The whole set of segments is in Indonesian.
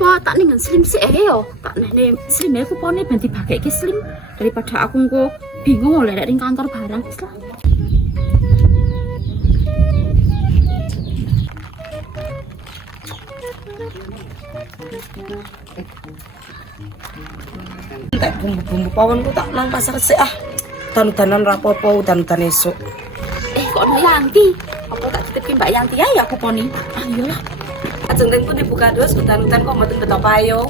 Apa tak ning Slim sih yo. Tak nih Slim aku kupone ben dibageke Slim daripada aku engko bingung oleh ning kantor barang wis lah. Tak bumbu-bumbu pawonku tak nang pasar sih ah. Dan-danan rapopo dan-dan esuk. Kok ono Yanti? Apa tak titipin Mbak Yanti ya aku poni. Ah iyalah. Ajeng pun dibuka dos udan-udan kok mboten beto payo.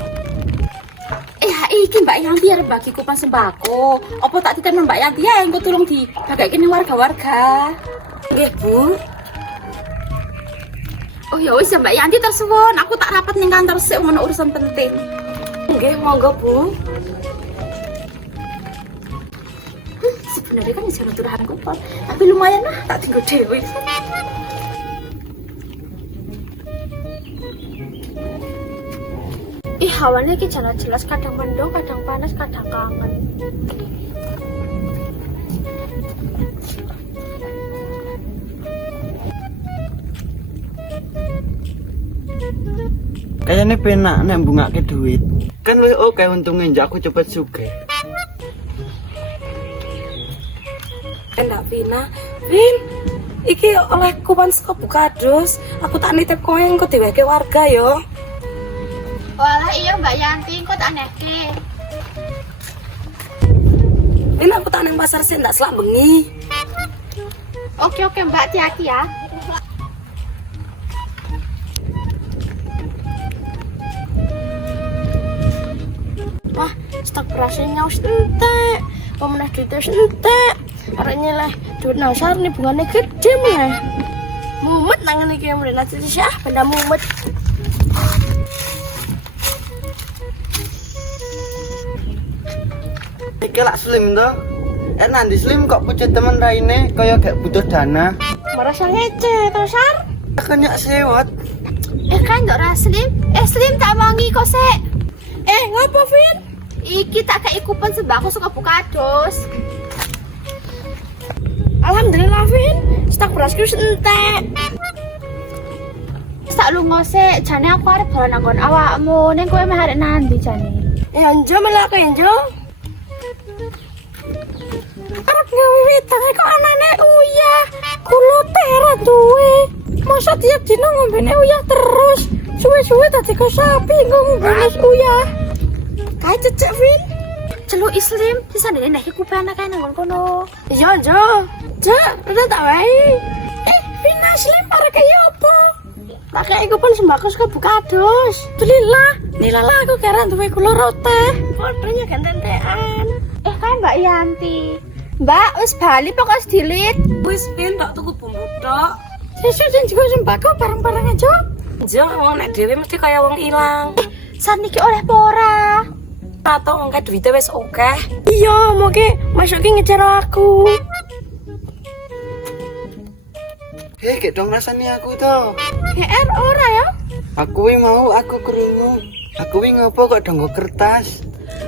Iki Mbak Yanti arep bagi kupon sembako. Apa tak titipin Mbak Yanti ya engko tulung dibagake ning warga-warga. Nggih, Bu. Oh ya wis ya Mbak Yanti tersuwun. Aku tak rapat ning kantor sik ono urusan penting. Nggih, monggo, Bu. Sebenarnya kan bisa turahan kupon, tapi lumayan lah tak tinggal dewe. Hawanya ki jelas-jelas kadang mendung, kadang panas, kadang kangen. Kayaknya penak nek mbungake duit. Kan luwih oke untunge njak aku cepet sugih. Endak Vina. Vin, iki oleh kupon saka Bukados. Aku tak nitip kowe engko diweke warga yo. Walah iya Mbak Yanti, kok tak neke. Vin aku tak nang pasar sih ndak selak bengi. Oke Mbak, hati-hati ya. Wah, stok berasnya wis entek. Pemenah duitnya wis entek. Areknya lah duit nasar nih bunganya gede meh. Mumet nangan iki yang mrene sih ah, benda mumet. Iki lak Slim to. Nanti Slim kok pucet temen raine kaya gak butuh dana. Merasa ngece terus Sar. Kan nyak sewot. Kan ndok ra Slim. Slim tak mau ngiko sik. Ngopo Vin? Iki tak kei kupon sembako saka Bukados. Alhamdulillah Vin, stok berasku wis entek. Sak lunga sik, jane aku arep balen nang kon awakmu. Ning kowe meh arek nandi jane? Ya njo melak njo. Arep gawe wetang kok anane uyah. Kulo tera duwe. Masa tiap dina ngombene uyah terus. Suwe-suwe dadi kesapi ngombene uyah. Kae cecek Vin. Celuk Islim, disandene nek iku penak kae nang kono. Iya njo. Cek, udah tak wae. Vin Slim arek kaya apa? Tak kaya kupon sembako saka Bukados. Alhamdulillah. Nilala aku kira duwe kula rote. Fotonya gantentean. Kan Mbak Yanti. Mbak, wis bali pokok dilit. Wis Vin tak tuku bumbu tok. Sesuk sing juga sembako bareng-bareng aja. Njo wong nek dhewe mesti kaya wong ilang. Saat niki oleh pora. Atau ngangkat duitnya wis oke. Iya, moge masuk ki ngejar aku. Gek dong rasane aku to. GR ora ya? Aku mau aku krungu. Aku ngopo kok donggo kertas.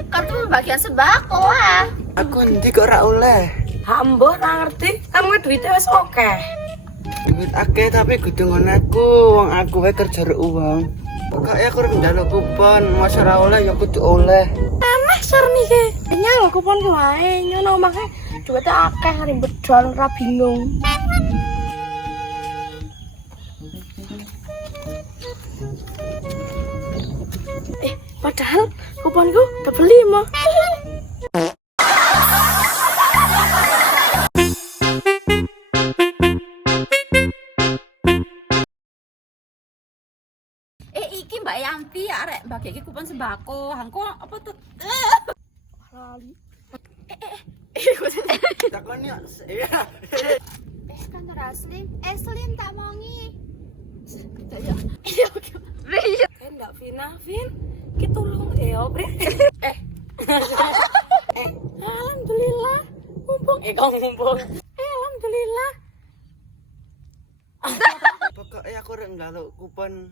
Kartu bagian sembako ah. Aku endi kok ora oleh. Ambo ora ngerti, kamu duitnya wis oke. Duit akeh tapi kudu ngono aku, wong aku wae kerja uang. Pokoke aku arep njaluk kupon, mas ora oleh ya kudu oleh. Aneh sar niki. Nyang kupon ki wae, nyono make duitnya akeh hari bedol ora bingung. Padahal kuponku double 5. Iki Mbak Yanti arek bagi kupon sembako. Hangko apa tuh? Lali. Takon ya. Kantor Slim. Slim tak mongi. Enggak Vina, Vin. Ki tulung bre. Alhamdulillah. Mumpung mumpung. Alhamdulillah. Pokoknya aku arep njaluk kupon.